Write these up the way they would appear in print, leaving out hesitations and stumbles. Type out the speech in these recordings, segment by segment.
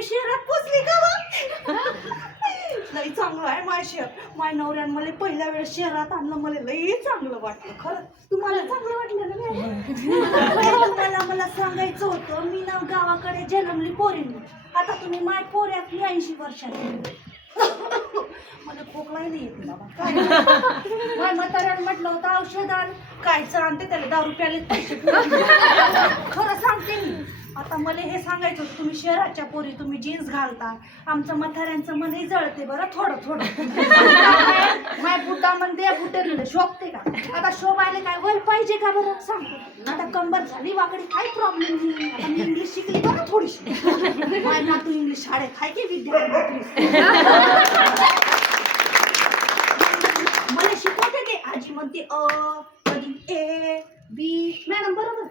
मी शहरात पोचली का लई चांगलं आहे माझ्या शहर. माझ्या नवऱ्यानं मला पहिल्या वेळेस शहरात आणलं, मला लई चांगलं वाटलं. खरं तुम्हाला चांगलं वाटलं ना तुम्हाला मला सांगायचं होतं, मी ना गावाकडे जन्मली पोरींनी. आता तुम्ही माय पोऱ्यात 80 वर्षाची. मला खोकलाही नाही येते बाबा. काय माझ्या म्हाताऱ्यानं म्हटलं होतं औषध आण, कायचं आणते त्याला दारू प्यायले पैसे. खरं सांगते मी. आता मला हे सांगायचं होतं, तुम्ही शहराच्या पोरी, तुम्ही जीन्स घालता, आमचं म्हाताऱ्यांचं मनही जळते बरं थोडं थोडं. माय बुड्डा म्हणते बुट्टे शोभते का? आता शोभायला काय वय पाहिजे का बरं सांगते. आता कंबर झाली वाकडी, काही प्रॉब्लेम नाही. आता मी इंग्लिश शिकली बरं थोडीशी. माय नातू इंग्लिश शाळेत आहे की विद्या मला शिकवते ते. आजी म्हणते अ, कधी ए बी. मॅडम बरोबर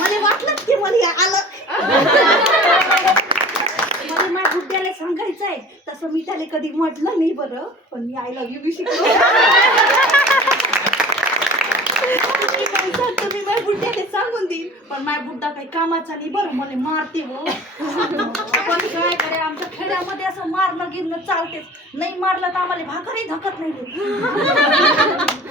मला वाटलं की मला आलं. मला माझ्या बुड्याला सांगायचंय तसं मी त्याला कधी म्हटलं नाही बरं, पण मी आय लव्ह यू बी शिकलो. तुम्ही माझ्या बुड्याला सांगून देईल, पण माझ्या बुड्डा काही कामाचा नाही बरं, मला मारते हो. पण काय करे, आमच्या खेड्यामध्ये असं मारणं गिरणं चालतेच. नाही मारलं तर आम्हाला भाकरही धकत नाही.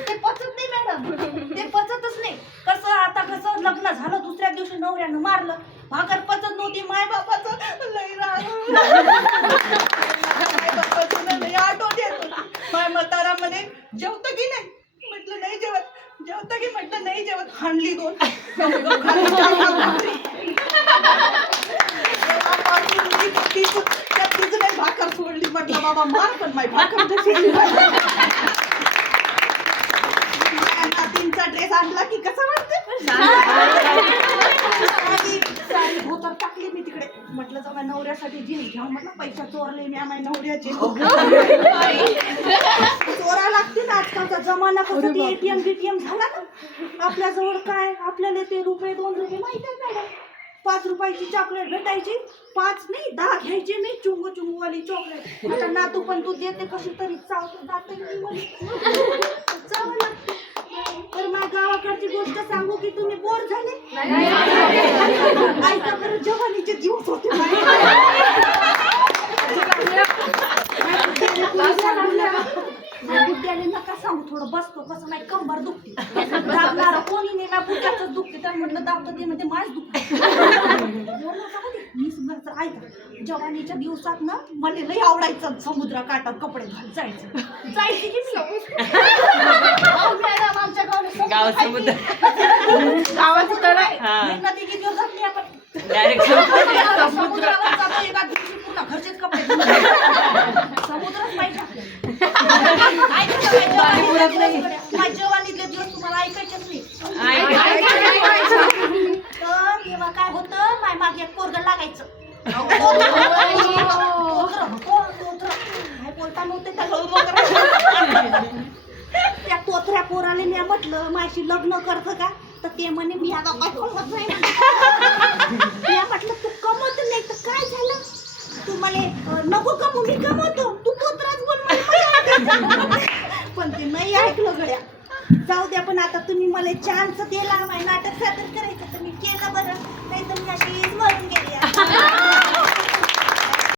ते पचत नाही मॅडम, ते पचतच नाही. कसं आता कसं लग्न झालं दुसऱ्या दिवशी नवऱ्यानं मारलं, भाकर पचत नव्हती. माय बापाचं लई राग, माय बापाचं लई आठवण येत होती. माय म्हातारामध्ये जेवतं की नाही म्हटलं नाही जेवत, जेवतं की म्हटलं नाही जेवत, हाणली 2. तिचं नाही भाकर सोडली. म्हटलं बाबा मार, पण माय भाकर नातींचा ड्रेस आणला की कसं वाटतं. साडी धोतर टाकली मी तिकडे. म्हटलं जाऊ नवऱ्यासाठी जीन्स घ्या. म्हटलं पैसा चोरले मी माझ्या नवऱ्याचे. चोरा लागते ना, आजकालचा जमाना कसं ते एटीएम बीटीएम झाला ना. आपल्याजवळ काय, आपल्याला ते रुपये 2 रुपये माहिती आहे मॅडम. 5 रुपयाची चॉकलेट भेटायची, 5 नाही 10 घ्यायची मी, चुंगू चुंगूवाली चॉकलेट. आता नातू पण तू देते कशी तरी चावतो जाते चावं लागते. तर माझ्या गावाकडची गोष्ट सांगू की तुम्ही बोर झाले? ऐका बरं, जवानीचे दिवस होते. बुद्ध्याने नका सांगू, थोडं बसतो कसं नाही कंबर दुखते. दाबणारा कोणी नाही ना, बुद्ध्याच दुखते. तर म्हटलं दाबतं ते म्हणजे माझ दुखते. मी सुद्धा ऐका, जवानीच्या दिवसात ना मला लई आवडायचं समुद्र काठात कपडे घालून जायचं की मॅडम. आमच्या गावात समुद्र, गावाचं तळ आहे. नदी किती दिवस घातली आपण समुद्रावर जातो एका दिवशी, पूर्ण घरचेच कपडे समुद्रच पाहिजे आपल्याला. जवानीतले दिवस तुम्हाला ऐकायचेच नाही. तर तेव्हा काय होतं, माय मागे एक पोरगं लागायचं. काय बोलता नव्हते त्या तोत्र्या पोराने मी म्हटलं माझी लग्न करतं का, तर ते म्हणे मी आता काय कमवत नाही. मी म्हटलं तू कमवत नाही तर काय झालं, तू मला नको कमवू, मी कमवतो, तू तोत्राच बोल. पण ते नाही ऐकलं गड्या. जाऊ द्या, पण आता तुम्ही मला चान्स दिला, नाटक सादर करायचं तर मी केलं बरं, नाही तर मी अशीच मरून गेली.